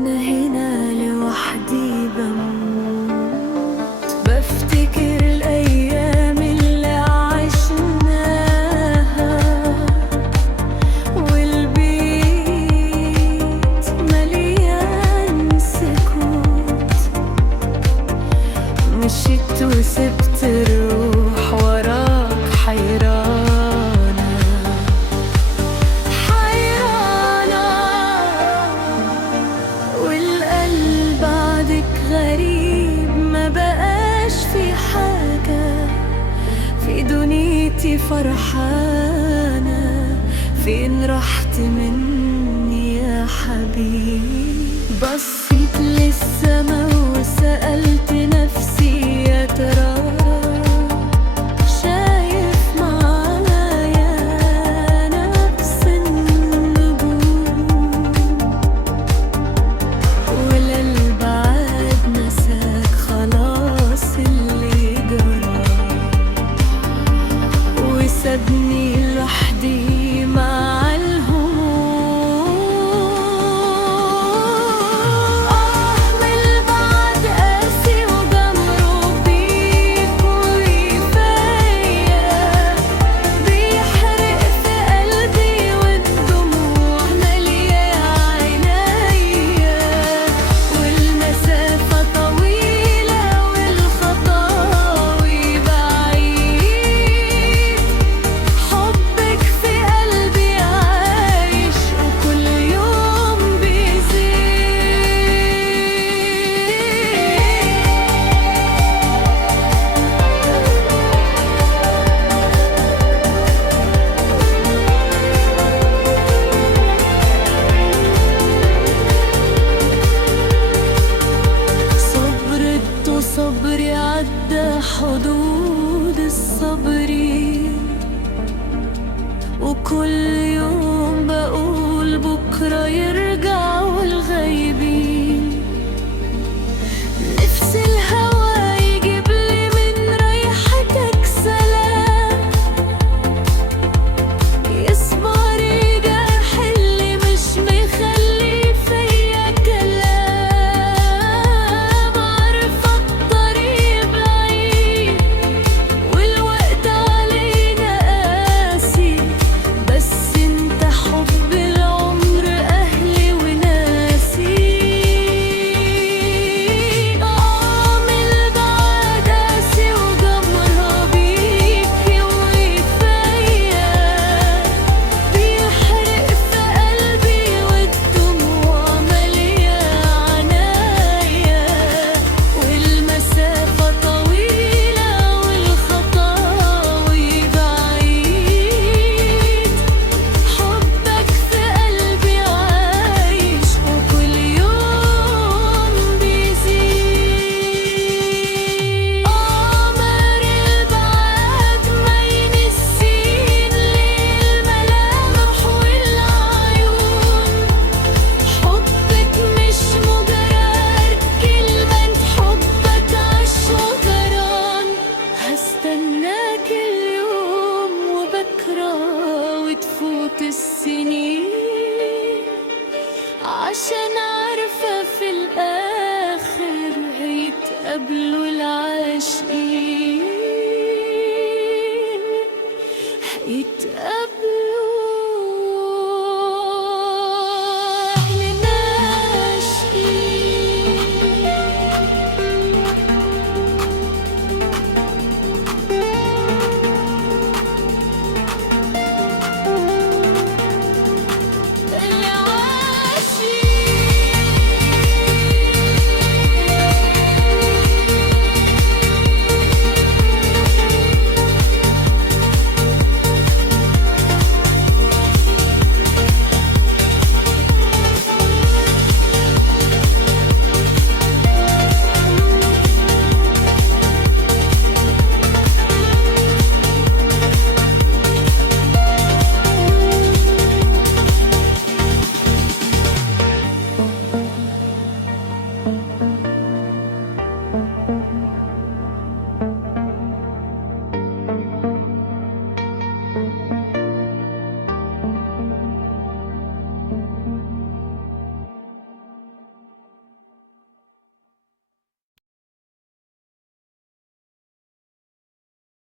وانا هنا لوحدي بموت، بفتكر الايام اللي عشناها، والبيت مليان سكوت. مشيت وسبت الروح وراك حيرانة حيرانة، والقلب بعدك غريب، ما بقاش في حاجة في دنيتي فرحانة. فين رحت مني يا حبيبي؟ بصيت للسما وسألت نفسي يا ترى شايف معايا نفس النجوم، ولا البعاد نساك خلاص اللي جرى، وسابني لوحدي مع صبري عدى حدود الصبر، وكل يوم بقول بكرة يرجعوا الغايبين. نفس الهوا يجيب لي من ريحتك سلام، يصبر جرح اللي مش مخلي فيا كلام. عارفة الطريق بعيد والوقت علينا قاسي، بس انت حب العمر أهلي وناسي. من البعد قاسي وجمرها بيكي وكفاية، بيحرق في قلبي والدموع مالية عنايا، والمسافة طويلة والخطاوي بعيد. حبك في قلبي عايش وكل يوم بيزيد. قمر البعاد ما ينسين ليه الملامح والعيون. حبك مش مجرد كلمة، حبك عالشجران. هستناك اليوم وبكرة وتفوت السنين، عشان عارفة في الآخر هيتقابلوا العاشقين، هيتقابلوا أهل ناس.